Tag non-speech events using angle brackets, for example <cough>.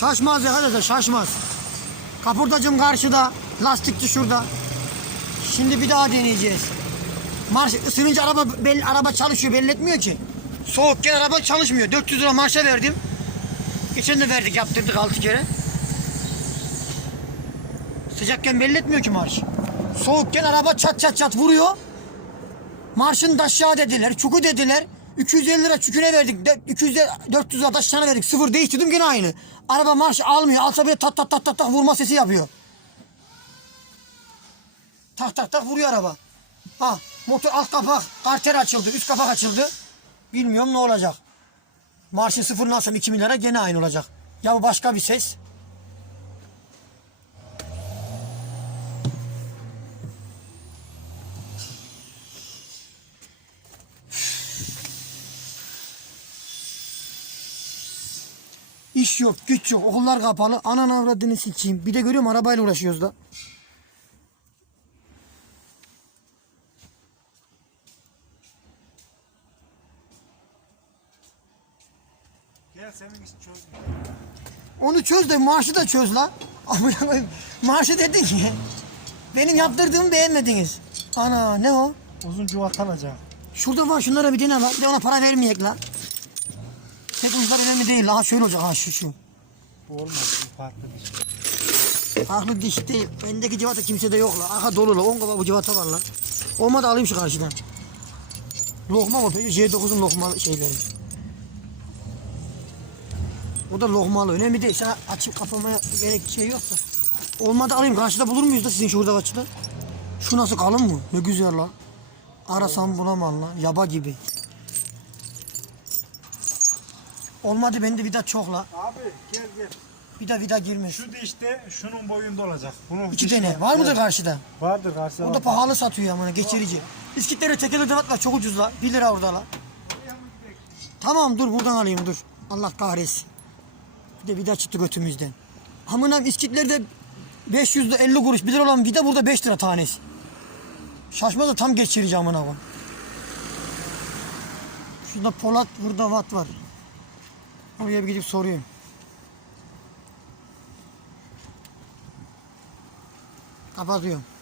Şaşmaz arkadaşlar şaşmaz. Kapurdacım karşıda. Lastikçi şurada. Şimdi bir daha deneyeceğiz. Marş ısınınca araba belli, araba çalışıyor belli etmiyor ki. Soğukken araba çalışmıyor. 400 lira marşa verdim. Geçen de verdik yaptırdık 6 kere. Sıcakken belli etmiyor ki marş. Soğukken araba çat çat çat vuruyor. Marşını da aşağı dediler. Çuku dediler. 250 lira çüküne verdik. de- 200 lira, 400 lira taşlarına verdik. Sıfır değiştirdim gene aynı. Araba marş almıyor. Alsa bile tat tat tat tat tat vurma sesi yapıyor. Tak tak tak vuruyor araba. Ha motor alt kapak karter açıldı. Üst kapak açıldı. Bilmiyorum ne olacak. Marşı sıfırını alsam 2 milyara gene aynı olacak. Ya bu başka bir ses. İş yok, güç yok, okullar kapalı. Anan avradını sikeyim. Bir de görüyorum arabayla uğraşıyoruz da. Gel senin işin çözüm. Onu çöz de maaşı da çöz la. <laughs> Maaşı dedin ki. Benim yaptırdığımı beğenmediniz. Ana ne o? Uzun cuvak alacağım. Şurada var şunlara bir dene la. Bir de ona para vermeyek la. Tek uçlar önemli değil la. Ha şöyle olacak ha şu şu. Bu olmaz. Bu farklı bir şey. Farklı diş değil. Bendeki civata kimsede yok la. Aha dolu la. On kadar bu civata var la. Olmadı alayım şu karşıdan. Lokma mı peki? J9'un lokma şeyleri. O da lokmalı. Önemli değil. Sana açıp kapamaya gerek şey yoksa. Olmadı alayım. Karşıda bulur muyuz da sizin şurada açıda? Şu nasıl kalın mı? Ne güzel lan. Arasam bulamam lan. Yaba gibi. Olmadı bende vida çok la. Abi gel gel. Vida vida girmiş. Şu dişte şunun boyunda olacak. Bunun İki dişi tane. Var mıdır Evet. karşıda? Vardır karşıda. O da pahalı satıyor amına geçirici. İskitleri tekerle devat var çok ucuz la. 1 lira orada la. Tamam dur buradan alayım dur. Allah kahretsin. Bir de vida çıktı götümüzden. Amına iskitlerde 500 50 kuruş 1 lira olan vida burada 5 lira tanesi. Şaşma da tam geçirici amına koyayım. Şurada Polat burada Watt var. Oraya bir gidip soruyorum. Kapatıyorum.